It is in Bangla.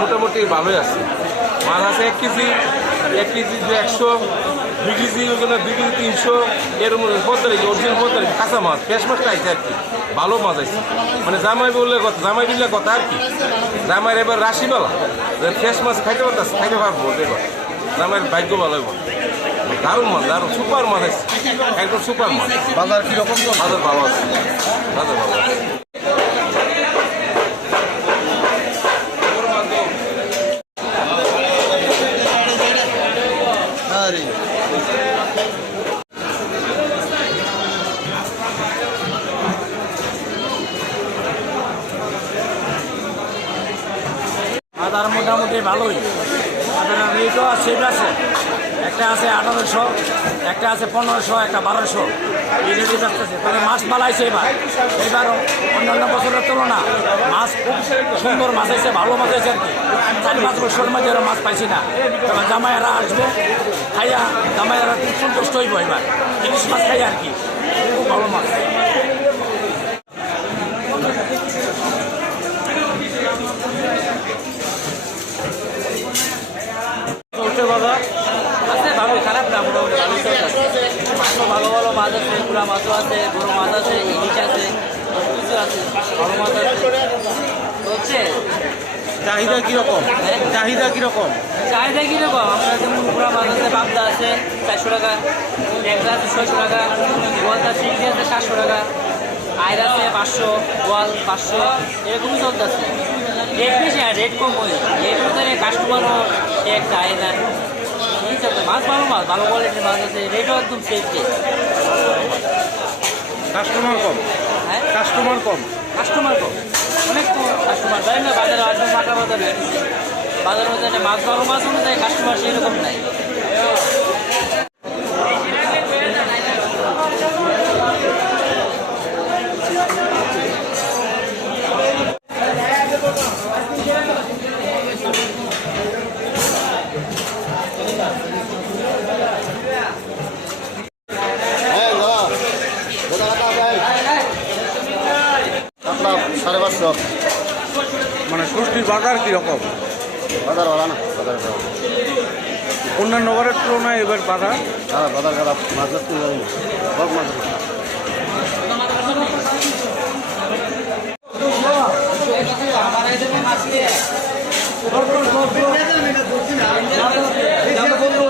মোটামুটি ভালো আছে। মাল আছে এক কেজি এক কেজি একশো, দুই কেজি ওখানে দুই কেজি তিনশো, এর পদ্মারি অরিজিনাল পদ্মারি কাঁচা মাছ ফ্রেশ মাছটা আছে আর কি। ভালো মাছ আছে মানে জামাই বললে কথা, জামাই বললে কথা আর কি। জামাইয়ের এবার রাশি মেলা ফ্রেশ মাছ খাইতে পারতাম খাইতে পারব, এবার। জামাইয়ের ভাগ্য ভালো এবার দারুণ মাল দারুণ। সুপার মাল একদম সুপার মাল। বাজার কীরকম বাজার ভালো আছে। বাজার ভালো আছে। আরে। বাজার মোটামুটি ভালোই। আপনার রেটও সেট আছে। একটা আছে আঠারোশো, একটা আছে পনেরোশো, একটা বারোশো। এই রেটে যাচ্ছে। তবে মাছ পালাইছে এবার। এবার অন্যান্য বছরের তুলনা, মাছ খুব সুন্দর মাছ আছে, ভালো মাছ আছে আর কি। চার পাঁচ বছর মাঝে মাছ পাইছি না। তবে জামাইয়ারা আসবে, খাইয়া জামাইয়ারা খুব সন্তুষ্ট হইব এবার। ইলিশ মাছ খাই আর কি। খুব ভালো মাছ চলছে বাজার আছে ভালোই খারাপ না মোটামুটি ভালোই চলতেছে মাছও ভালো ভালো মাছ আছে পুরা মাছও আছে বড় মাছ আছে ইলিশ আছে কিছু আছে ভালো মাছ আছে। হচ্ছে চাহিদা কীরকম? চাহিদা কীরকম? চাহিদা কীরকম? আমরা যেমন পুরা মাছ আছে পাবদা আছে চারশো টাকা। ট্যাংরা আছে ছয়শো টাকা। গোয়ালটা চিংড়ি আছে সাতশো টাকা। আয়ের আছে পাঁচশো। গোয়াল পাঁচশো। এরকমই চলতেছে। রেট বেশি আর রেট কম হয়। রেট মধ্যে কাস্টমারও এক না মাছ ভালো মাছ ভালো কোয়ালিটির মাছ আছে। রেটও একদম সেফ কাস্টমার কম। কাস্টমার কম। কাস্টমার কম। অনেক কাস্টমার তাই না? বাজারে আসবে বাজারে বাজার মধ্যে মাছ ভালো, মাছ অনুযায়ী কাস্টমার সেরকম নাই। আপনার সাড়ে পাঁচশো। মানে ষষ্ঠীর বাজার কীরকম? বাজার ভালো না বাজার খারাপ। অন্যান্য বারের তুলনায় এবার বাজার? হ্যাঁ বাজার খারাপ মাছ। ধরতে যাব সব মাছ। মাছ